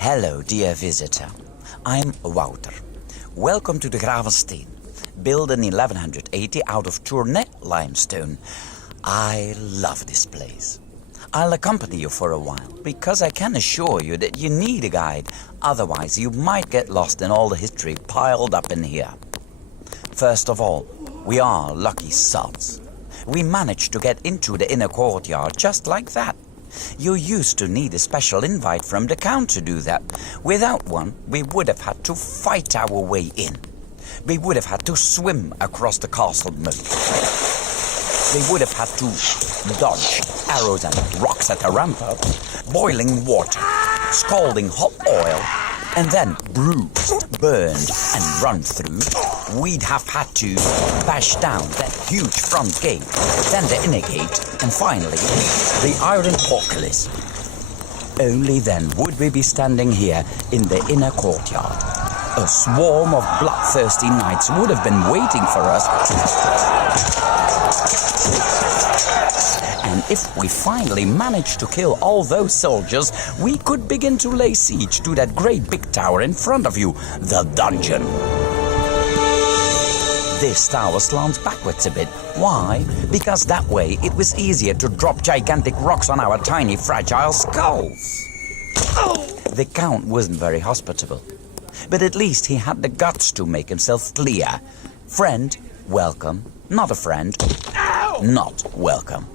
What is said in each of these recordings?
Hello, dear visitor. I'm Wouter. Welcome to the Gravensteen, built in 1180 out of Tournai limestone. I love this place. I'll accompany you for a while, because I can assure you that you need a guide. Otherwise, you might get lost in all the history piled up in here. First of all, we are lucky sods. We managed to get into the inner courtyard just like that. You used to need a special invite from the Count to do that. Without one, we would have had to fight our way in. We would have had to swim across the castle moat. We would have had to dodge arrows and rocks at the rampart, boiling water, scalding hot oil, and then bruised, burned, and run through. We'd have had to bash down that huge front gate, then the inner gate, and finally the iron portcullis. Only then would we be standing here in the inner courtyard. A swarm of bloodthirsty knights would have been waiting for us. And if we finally managed to kill all those soldiers, we could begin to lay siege to that great big tower in front of you, the dungeon. This tower slants backwards a bit. Why? Because that way it was easier to drop gigantic rocks on our tiny, fragile skulls. The Count wasn't very hospitable, but at least he had the guts to make himself clear. Friend, welcome. Not a friend, not welcome.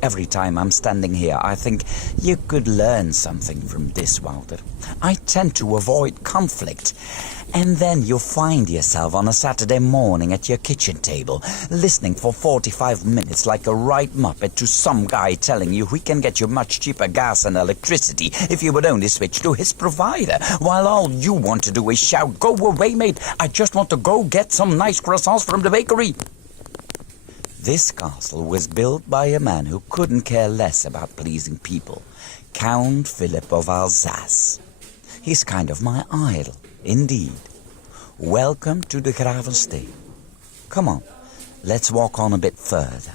Every time I'm standing here, I think you could learn something from this, Wouter. I tend to avoid conflict. And then you find yourself on a Saturday morning at your kitchen table, listening for 45 minutes like a right muppet to some guy telling you he can get you much cheaper gas and electricity if you would only switch to his provider, while all you want to do is shout, "Go away, mate, I just want to go get some nice croissants from the bakery." This castle was built by a man who couldn't care less about pleasing people, Count Philip of Alsace. He's kind of my idol, indeed. Welcome to the Gravensteen. Come on, let's walk on a bit further.